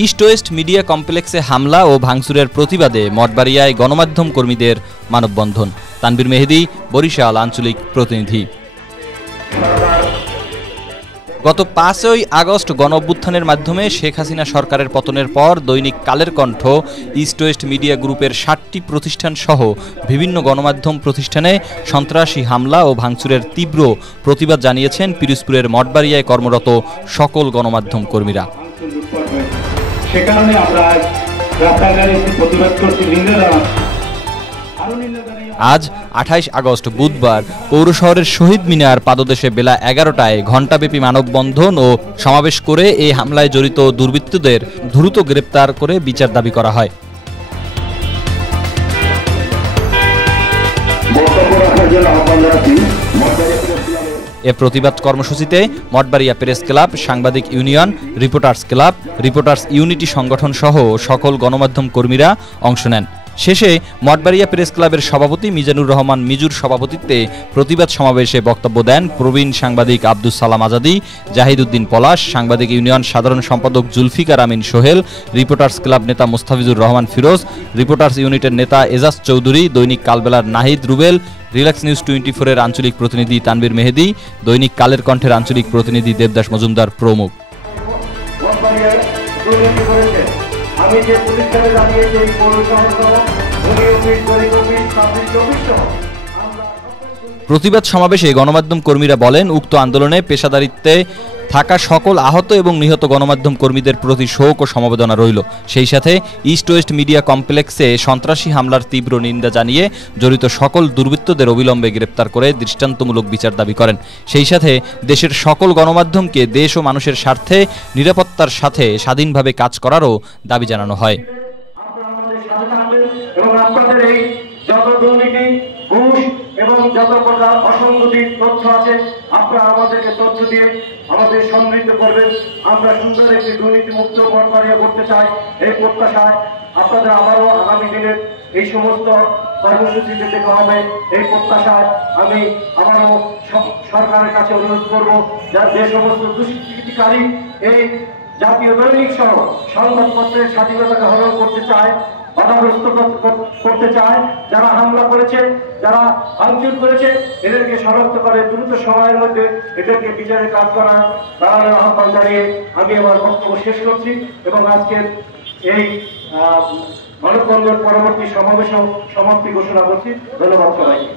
East West media কমপ্লেক্সে হামলা ও ভাঙচুরের প্রতিবাদে মঠবাড়িয়ায় গণমাধ্যম কর্মীদের মানববন্ধন। তানবীর মেহেদী, বরিশাল আঞ্চলিক প্রতিনিধি। গত ৫ই আগস্ট গণঅভ্যুত্থানের মাধ্যমে শেখ হাসিনা সরকারের পতনের পর দৈনিক Kaler Kantho, east West media গ্রুপের ৭টি প্রতিষ্ঠান সহ বিভিন্ন গণমাধ্যম প্রতিষ্ঠানে সন্ত্রাসী হামলা ও ভাঙচুরের তীব্র প্রতিবাদ জানিয়েছেন পিরোজপুরের মঠবাড়িয়ায় কর্মরত সকল গণমাধ্যম কর্মীরা। আজ ২৮ আগস্ট বুধবার পৌর শহরের শহীদ মিনার পাদদেশে বেলা ১১টায় ঘণ্টাব্যাপী মানববন্ধন ও সমাবেশ করে এই হামলায় জড়িত দুর্বৃত্তদের দ্রুত গ্রেপ্তার করে বিচার দাবি করা হয়। এ প্রতিবাদ কর্মসূচিতে মঠবাড়িয়া প্রেস ক্লাব, সাংবাদিক union, reporters club, reporters unity সংগঠন সহ সকল গণমাধ্যম কর্মীরা অংশ নেন। শেষে মঠবাড়িয়া প্রেস ক্লাবের সভাপতি মিজানুর রহমান মিজুর সভাপতিত্বে প্রতিবাদ সমাবেশে বক্তব্য দেন প্রবীণ সাংবাদিক আব্দুস সালাম আজাদি, জাহিদ উদ্দিন পলাশ, সাংবাদিক ইউনিয়ন সাধারণ সম্পাদক জুলফিকার আমিন সোহেল, রিপোর্টার্স ক্লাব নেতা মুস্তাফিজুর রহমান ফিরোজ, রিপোর্টার্স ইউনিটের নেতা এজাজ চৌধুরী, দৈনিক কালবেলার নাহিদ রুবেল, রিল্যাক্স নিউজ 24-এর আঞ্চলিক প্রতিনিধি তানবীর মেহেদী, দৈনিক কালের কণ্ঠের আঞ্চলিক প্রতিনিধি দেবদাস মজুমদার প্রমুখ। প্রতিবাদ সমাবেশে গণমাধ্যম কর্মীরা বলেন, উক্ত আন্দোলনে পেশাদারিত্বে থাকা সকল আহত এবং নিহত গণমাধ্যম কর্মীদের প্রতি শোক ও সমবেদনা রইল। সেই সাথে ইস্ট ওয়েস্ট মিডিয়া কমপ্লেক্সে সন্ত্রাসী হামলার তীব্র নিন্দা জানিয়ে জড়িত সকল দুর্বৃত্তদের অবিলম্বে গ্রেপ্তার করে দৃষ্টান্তমূলক বিচার দাবি করেন। সেই সাথে দেশের সকল গণমাধ্যমকে দেশ ও মানুষের স্বার্থে নিরাপত্তার সাথে স্বাধীনভাবে কাজ করারও দাবি জানানো হয়। এবং যত প্রকার অসঙ্গতির তথ্য আছে আপনারা আমাদেরকে তথ্য দিয়ে আমাদের সমৃদ্ধ করবেন। আমরা সুন্দর একটি দুর্নীতিমুক্ত মঠবাড়িয়া করতে চাই। এই প্রত্যাশায় আপনাদের আবারও আগামী দিনের এই সমস্ত কর্মসূচিতে দেখা হবে। এই প্রত্যাশায় আমি আবারও সরকারের কাছে অনুরোধ করব, যার যে সমস্ত দুষ্কৃতিকারী এই জাতীয় দৈনিক সহ সংবাদপত্রের স্বাধীনতাকে হরণ করতে চায়, বাধাগ্রস্ত করতে চায়, যারা হামলা করেছে, যারা ভাঙচুর করেছে, এদেরকে শনাক্ত করে দ্রুত সময়ের মধ্যে এদেরকে বিচারে কাজ করার বাড়ানোর আহ্বান জানিয়ে আমি আমার বক্তব্য শেষ করছি এবং আজকের এই মানববন্ধন পরবর্তী সমাবেশ সমাপ্তি ঘোষণা করছি। ধন্যবাদ সবাইকে।